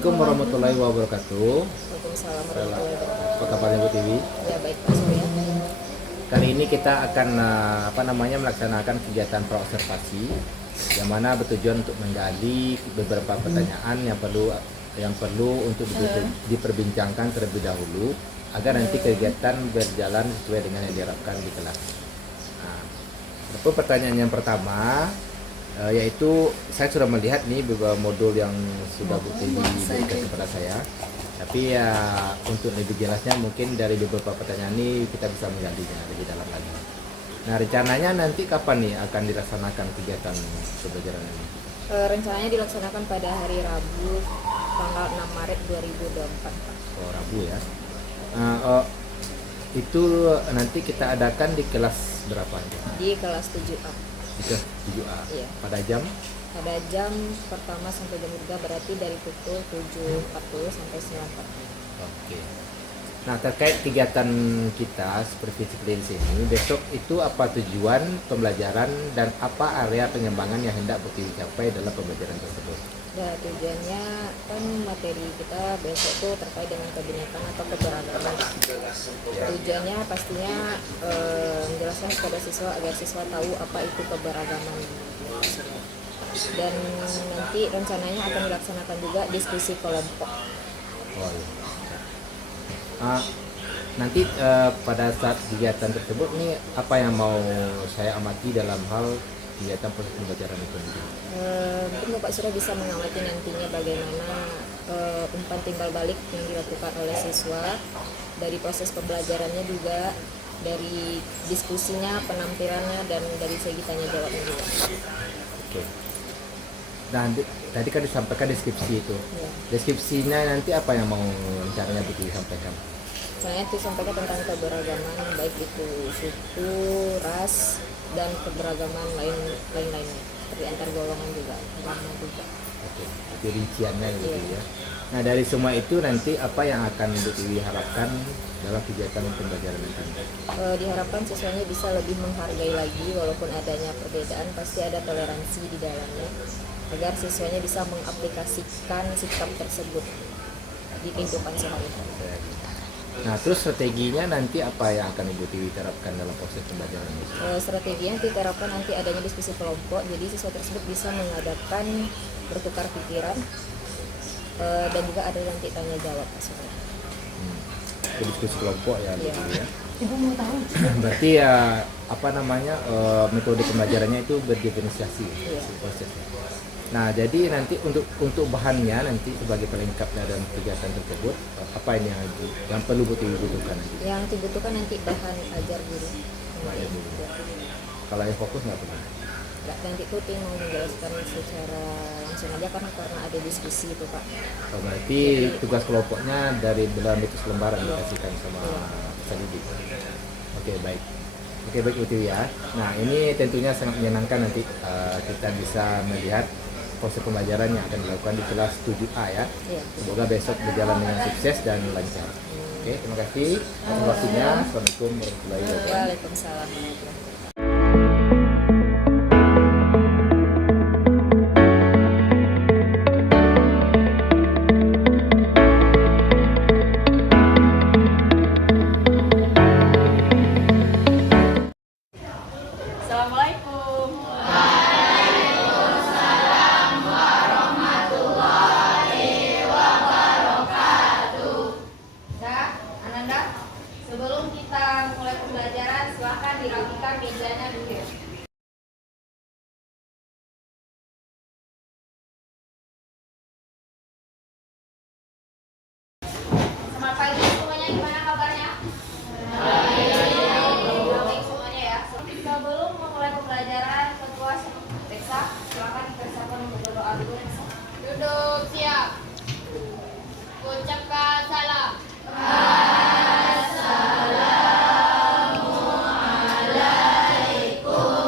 Assalamualaikum warahmatullahi wabarakatuh. Waalaikumsalam warahmatullahi wabarakatuh. Apa kabarnya Bu Tiwi? Ya baik Pak Surya. Kali ini kita akan melaksanakan kegiatan praobservasi yang mana bertujuan untuk menggali beberapa pertanyaan yang perlu untuk diperbincangkan terlebih dahulu agar nanti kegiatan berjalan sesuai dengan yang diharapkan di kelas. Nah, untuk pertanyaan yang pertama yaitu saya sudah melihat nih beberapa modul yang sudah Bu Tiwi berikan kepada saya. Tapi ya untuk lebih jelasnya mungkin dari beberapa pertanyaan ini kita bisa menggalinya lebih dalam lagi. Nah, rencananya nanti kapan nih akan dilaksanakan kegiatan pembelajaran ini? Rencananya dilaksanakan pada hari Rabu tanggal 6 Maret 2024 Pak. Oh, Rabu ya. Itu nanti kita adakan di kelas berapa? Di kelas 7A. Di kelas 7A. Iya. Pada jam? Pada jam pertama sampai jam 3 berarti dari pukul 7.40 sampai 9.40. Oke. Nah, terkait kegiatan kita seperti di sini, besok itu apa tujuan pembelajaran dan apa area pengembangan yang hendak dicapai dalam pembelajaran tersebut? Dan tujuannya kan materi kita besok tuh terkait dengan kebinekaan atau keberagaman. Tujuannya pastinya menjelaskan kepada siswa agar siswa tahu apa itu keberagaman. Dan nanti rencananya akan dilaksanakan juga diskusi kelompok. Oh, iya. Nanti pada saat kegiatan tersebut nih apa yang mau saya amati dalam hal kegiatan proses pembelajaran itu? Mungkin Bapak sudah bisa mengamati nantinya bagaimana umpan timbal balik yang dilakukan oleh siswa dari proses pembelajarannya juga, dari diskusinya, penampilannya, dan dari segi tanya jawabnya juga. Oke. Nah, tadi kan disampaikan deskripsi itu. Ya. Deskripsinya nanti apa yang mau rencananya disampaikan? Soalnya disampaikan tentang keberagaman, baik itu suku, ras, dan keberagaman lain-lainnya, seperti antar golongan juga, agama juga. Oke, itu rinciannya gitu Iya. ya. Nah, dari semua itu nanti apa yang akan diharapkan dalam kegiatan pembelajaran nanti? Diharapkan siswanya bisa lebih menghargai lagi, walaupun adanya perbedaan pasti ada toleransi di dalamnya, agar siswanya bisa mengaplikasikan sikap tersebut di kehidupan sehari-hari. Nah, terus strateginya nanti apa yang akan Ibu Tiwi terapkan dalam proses pembelajaran ini? Strateginya diterapkan nanti adanya diskusi kelompok, jadi siswa tersebut bisa mengadakan bertukar pikiran, dan juga ada nanti tanya jawab maksudnya. Diskusi kelompok ya, Iya. gitu ya. Ibu mau tahu? Berarti ya metode pembelajarannya itu berdiferensiasi Iya. prosesnya. Nah, jadi nanti untuk bahannya nanti sebagai pelengkap dalam kegiatan tersebut apa ini yang perlu dibutuhkan nanti? Yang dibutuhkan nanti bahan ajar guru. Bahan guru. Kalau yang fokus nggak perlu. Nanti tuh mau menjelaskan secara langsung aja karena ada diskusi itu Pak. Oh, berarti tugas kelompoknya dari dalam itu lembaran dikasihkan sama peserta didik. Oke, baik. Oke, baik Bu Tiwi ya. Nah, ini tentunya sangat menyenangkan nanti kita bisa melihat proses pembelajaran yang akan dilakukan di kelas 7A ya. Iya. Semoga besok berjalan dengan sukses dan lancar. Oke, terima kasih atas waktunya. Assalamualaikum warahmatullahi wabarakatuh. Waalaikumsalam warahmatullahi wabarakatuh. Assalamualaikum. Nah, Ananda, sebelum kita mulai pembelajaran, silakan dirapikan mejanya dulu. Selamat pagi semuanya, gimana kabarnya? Baik semuanya ya. Sebelum memulai pembelajaran, ketua periksa, silakan dipersiapkan untuk berdoa dulu. Duduk siap. Ucapkan salam. Assalamualaikum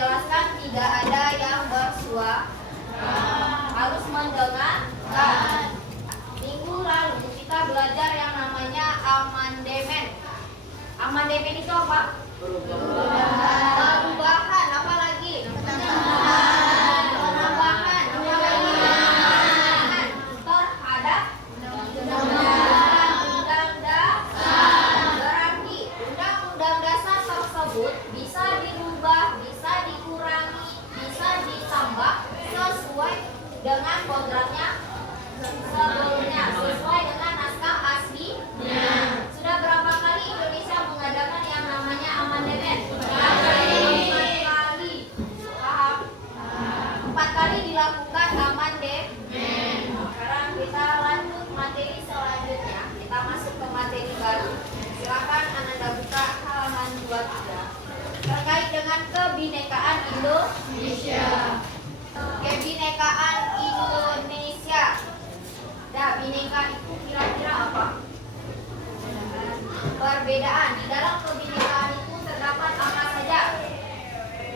menjelaskan, tidak ada yang bersuara. Harus mendengarkan. Minggu lalu kita belajar yang namanya amandemen. Amandemen itu apa? Perubahan. Apa lagi? Penambahan. Apa lagi? Terhadap undang-undang dasar. Berarti undang-undang dasar tersebut bisa dirubah, bisa dikurangi, bisa ditambah sesuai dengan kodratnya sebelumnya, sesuai dengan naskah aslinya. Sudah berapa kali Indonesia mengadakan yang namanya amandemen? 4 kali. Paham? 4 kali dilakukan amandemen. Sekarang kita lanjut materi selanjutnya. Kita masuk ke materi baru. Silakan Ananda buka halaman 23 terkait dengan kebinekaan Indonesia. Kebinekaan Indonesia. Nah, bineka itu kira-kira apa? Perbedaan. Di dalam kebinekaan itu terdapat apa saja?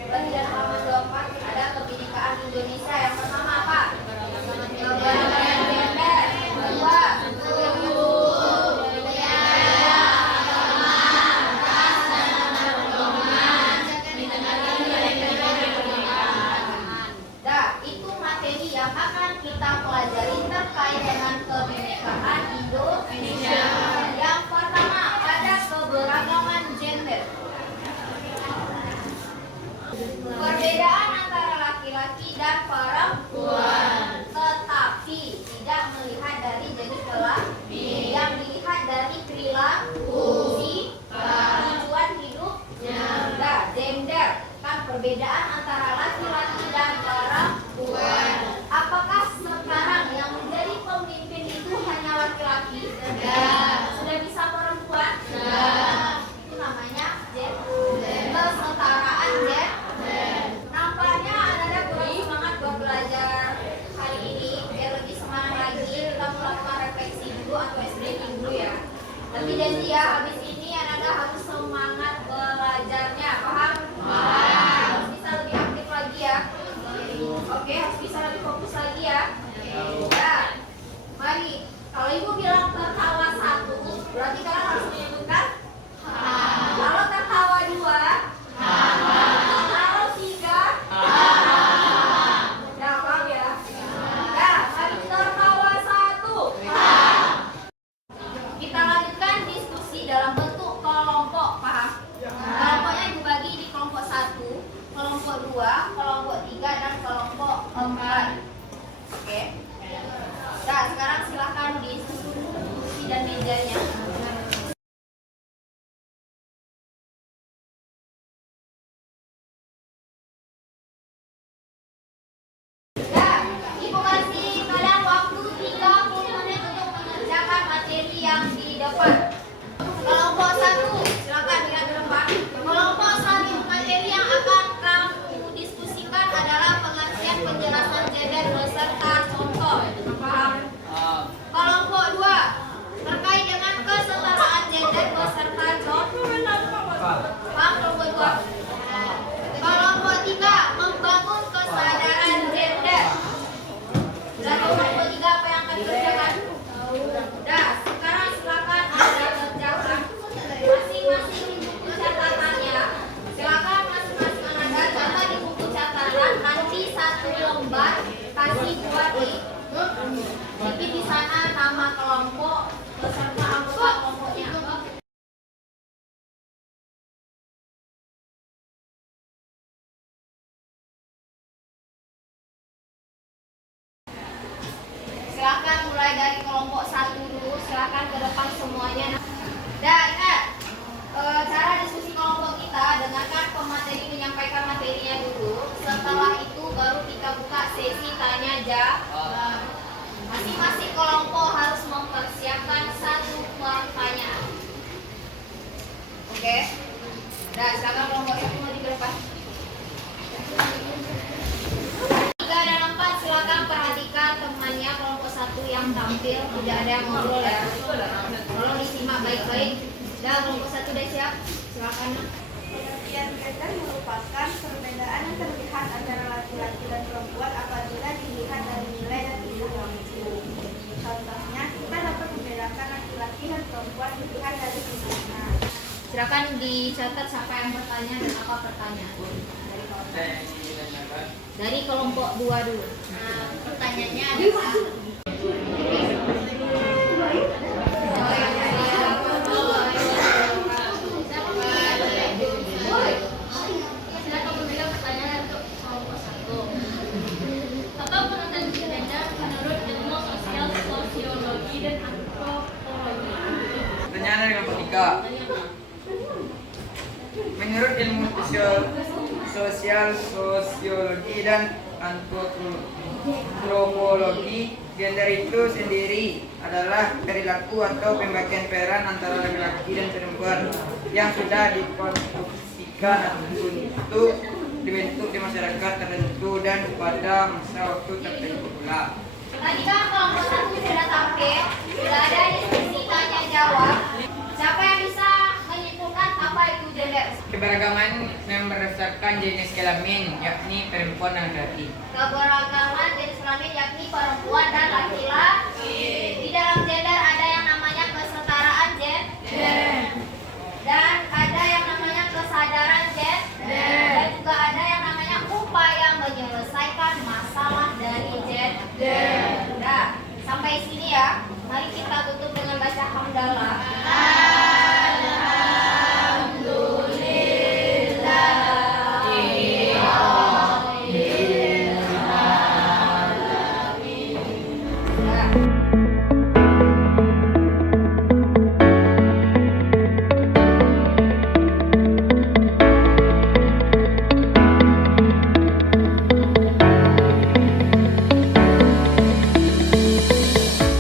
Berarti dalam halaman 24 ada kebinekaan Indonesia. Yang pertama apa? Keberagaman gender. Kedua, suku, budaya, agama, ras, dan golongan. Nah, itu materi yang akan kita pelajari terkait dengan kebinekaan Indonesia. Yang pertama ada keberagaman gender. Perbedaan antara laki-laki dan perempuan, tetapi tidak melihat dari jenis kelamin, yang dilihat dari perilaku, sifat, tujuan hidupnya. Nah, gender kan perbedaan antara laki-laki dan perempuan. Apakah sekarang yang menjadi pemimpin itu hanya laki-laki? Tidak. Sudah bisa perempuan? Tidak. Itu namanya gender. Kesetaraan gender. Nampaknya Anda kurang semangat buat belajar hari ini. Biar lebih semangat lagi, kita melakukan refleksi dulu atau SDG dulu ya. Tapi janji ya, habis ini Anda harus semangat belajarnya. Paham? Harus bisa lebih aktif lagi ya. Oke, harus bisa lebih fokus lagi ya. Ya, mari. Kalau ibu bilang tertawa 1, berarti kalian harus menyebutkan kalau tertawa 2, kalau 3, nah, paham ya? Nah, mari tertawa 1. Kita lanjutkan diskusi dalam bentuk kelompok, paham? Kelompoknya dibagi di kelompok 1, kelompok 2, kelompok 3, dan kelompok 4. Oke. Nah, sekarang silakan diskusi dan mejanya. Ya, Ibu kasih kalian waktu 30 menit untuk mengerjakan materi yang di depan. Kelompok 1, silakan lihat ke depan. Kelompok 1, materi yang akan kamu diskusikan adalah pengertian penjelasan gender beserta contoh. Paham? Kelompok 2, terkait dengan kesetaraan gender beserta contoh. Paham kelompok 2? Kelompok 3, membangun kesadaran gender. Dan kelompok 3 apa yang akan dikerjakan? Nah, sekarang silakan Anda kerjakan masing-masing di buku catatannya. Silakan masing-masing Anda catat di buku catatan. Nanti 1 lembar kasih buat Jadi di sana nama kelompok beserta anggota kelompoknya. Silakan mulai dari kelompok 1 dulu. Silakan ke depan semuanya. Dan ingat, cara diskusi kelompok kita, dengarkan pemateri menyampaikan materinya dulu. Setelah itu baru kita buka sesi tanya jawab. Masing-masing kelompok harus mempersiapkan 1 pertanyaan. Oke? Nah, silakan kelompok 1 mau di depan. 3 dan 4 silakan perhatikan temannya kelompok 1 yang tampil. Tidak ada yang ngobrol ya. Tolong disimak baik-baik. Dan kelompok 1 udah siap? Silakan. Pengertian gender merupakan perbedaan Silakan dicatat siapa yang bertanya dan apa pertanyaan dari kelompok 2 dulu. Pertanyaannya adalah silakan memegang pertanyaan untuk kelompok 1. Apa pengertian gender menurut ilmu sosial, sosiologi, dan antropologi? Pertanyaan dari kelompok 3. Menurut ilmu sosial, sosiologi, dan antropologi, gender itu sendiri adalah perilaku atau pembagian peran antara laki-laki dan perempuan yang sudah dikonstruksikan untuk dibentuk di masyarakat tertentu dan pada masa waktu tertentu pula. Tadi kan kelompok 1 sudah tampil, sudah ada diskusi tanya jawab. Siapa yang bisa menyimpulkan apa itu gender? Keberagaman yang berdasarkan jenis kelamin, yakni perempuan dan laki-laki. Keberagaman jenis kelamin yakni perempuan dan laki-laki. Di dalam gender ada yang namanya kesetaraan gender. Dan ada yang namanya kesadaran gender. Dan juga ada yang namanya upaya menyelesaikan masalah dari gender. Nah, sampai sini ya. Mari kita tutup dengan baca hamdalah.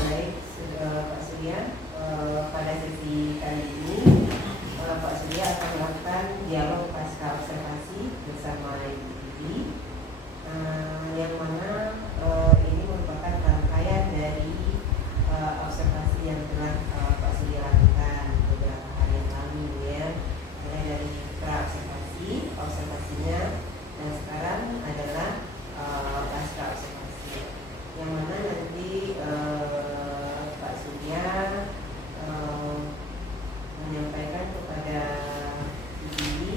Baik, Pak Surya, pada sesi kali ini Pak Surya akan melakukan dialog pasca observasi bersama Ibu Bibi, yang mana ini merupakan rangkaian dari observasi yang telah Pak Surya lakukan beberapa hari yang lalu ya, mulai dari pra-observasi, observasinya, dan sekarang adalah pasca observasi, yang mana nanti Pak Surya menyampaikan kepada Ibu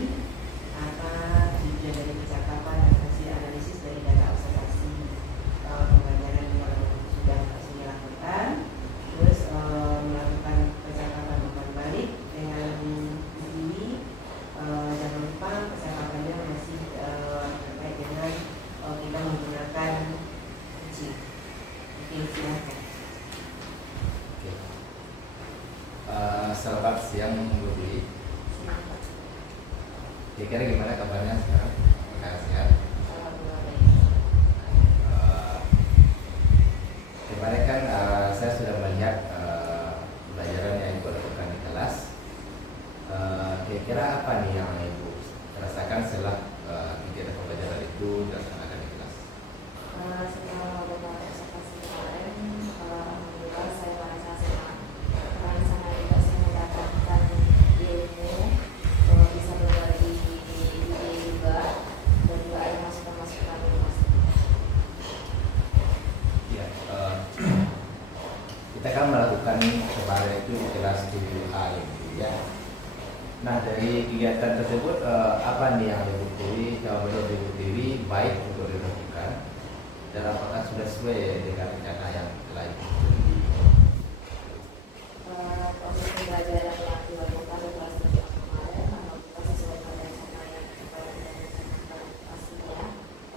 apa tujuan dari percakapan dan hasil analisis dari data observasi pembelajaran yang sudah Pak Surya lakukan, terus melakukan percakapan umpan balik dengan Ibu. Jangan lupa percakapannya masih terkait dengan kita menggunakan kucing. Oke, silakan. Oke. Selamat siang Bu Dwi. Kira-kira gimana kabarnya sekarang? Apakah sehat? Kemarin kan saya sudah melihat pelajaran yang Ibu lakukan di kelas. Kira-kira apa nih yang Ibu rasakan setelah kegiatan pembelajaran itu dilaksanakan di kelas? Setelah beberapa observasi kemarin, alhamdulillah saya merasa senang karena sana juga saya mendapatkan ilmu, bisa berbagi ide juga, dan juga ada masukan-masukan dari Mas. Ya, kita kan melakukan kemarin itu di kelas 7A ini ya. Nah, dari kegiatan tersebut apa nih yang Ibu Dewi, kalau menurut Ibu Dewi baik untuk dilakukan dan apakah sudah sesuai dengan rencana yang telah dilakukan? Proses pembelajaran yang dilakukan di kelas 7 kemarin, alhamdulillah sesuai dengan rencana yang kita rencanakan pastinya.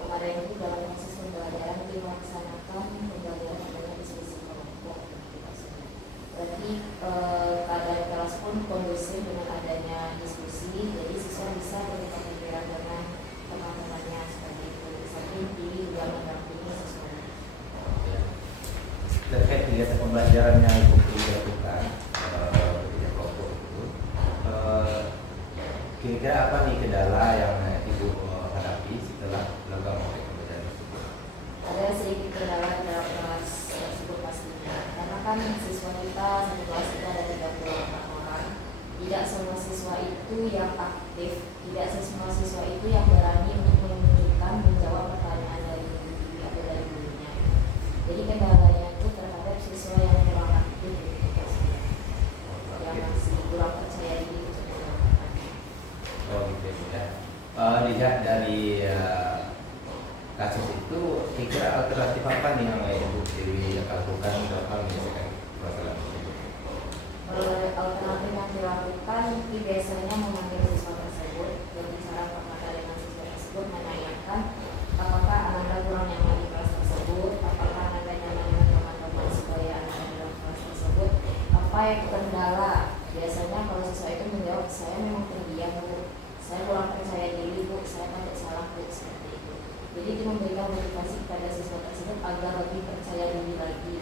Kemarin itu dalam proses pembelajaran dilaksanakan pembelajaran adanya diskusi kelompok. Berarti keadaan kelas pun kondusif dengan adanya diskusi, jadi siswa bisa bertukar pikiran dengan teman-temannya seperti itu. Samping juga mendampingi siswa. Ya. Terkait kegiatan pembelajaran yang Ibu Dewi lakukan di kelompok itu, kira-kira apa nih kendala yang Ibu hadapi setelah melakukan pembelajaran tersebut? Ada sedikit kendala dalam kelas tersebut pastinya, karena kan siswa kita satu kelas kita ada 34 orang. Tidak semua siswa itu yang aktif, tidak semua siswa itu yang berani untuk menunjukkan menjawab pertanyaan dari guru atau dari gurunya. Jadi kendalanya itu terhadap siswa yang kurang aktif terjadi kasus itu, kira alternatif apa nih yang Ibu Dewi akan lakukan dalam hal menyelesaikan masalah tersebut? Alternatif yang dilakukan biasanya memanggil siswa tersebut, berbicara perkata dengan siswa tersebut, menanyakan apakah Ananda kurang nyaman di kelas tersebut, apakah Ananda nyaman dengan teman-teman supaya Ananda dalam kelas tersebut, apa yang kendala. Biasanya kalau siswa itu menjawab, saya memang pendiam Bu, saya kurang percaya diri Bu, saya takut salah Bu, seperti itu. Jadi itu memberikan motivasi kepada siswa tersebut agar lebih percaya diri lagi.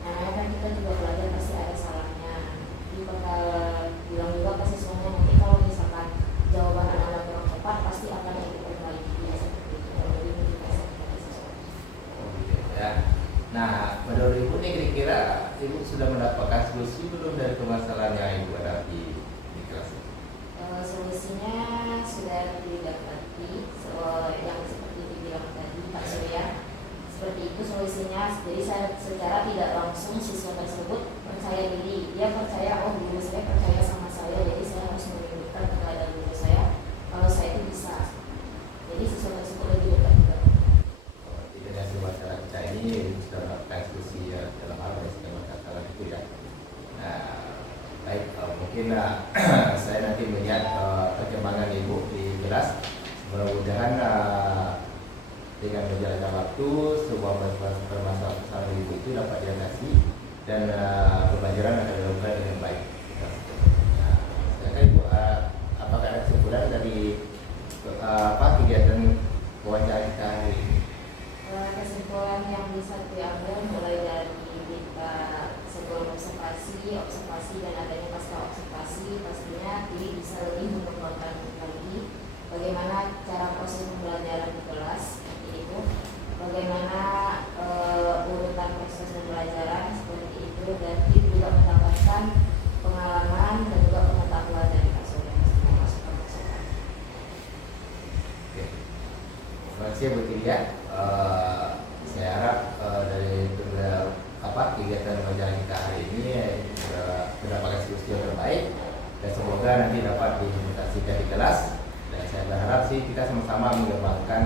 Namanya kan kita juga belajar pasti ada salahnya. Jadi bakal bilang juga ke siswanya, nanti kalau misalkan jawaban anak-anak kurang tepat pasti akan diperbaiki, seperti itu. Kalau lebih motivasi kepada siswa. Ya. Nah, menurut Ibu nih kira-kira Ibu sudah mendapatkan solusi belum dari permasalahan yang Ibu hadapi di kelas? Solusinya sudah didapati, yang seperti dibilang tadi Pak Surya. Seperti itu solusinya. Jadi saya secara tidak langsung siswa tersebut percaya diri. Dia percaya, oh guru saya percaya sama saya, jadi saya harus menunjukkan kepada guru saya kalau saya itu bisa. Jadi siswa tersebut lebih dekat juga. Tidak hanya masalah kita ini sudah melakukan diskusi ya, dalam hal menyelesaikan masalah itu ya. Nah, baik, mungkin saya nanti melihat perkembangan Ibu di kelas. Mudah-mudahan dengan berjalannya waktu sebuah permasalahan Ibu itu dapat diatasi dan pembelajaran akan dilakukan dengan baik. Nah, silakan Ibu, apakah ada kesimpulan dari kegiatan wawancara kita hari ini? Kesimpulan yang bisa diambil mulai dari kita sebelum observasi dan adanya pasca observasi, pastinya ini bisa lebih mengembangkan lagi bagaimana cara proses pembelajaran di kelas seperti itu, bagaimana urutan proses pembelajaran seperti itu, dan itu juga mendapatkan pengalaman dan juga pengetahuan dari Kak Surya masukan-masukan. Oke. Terima kasih Bu Tidia. Saya harap dari kegiatan wawancara kita hari ini mendapatkan solusi yang terbaik dan semoga nanti dapat diimplementasikan di kelas. Dan saya berharap sih kita sama-sama mengembangkan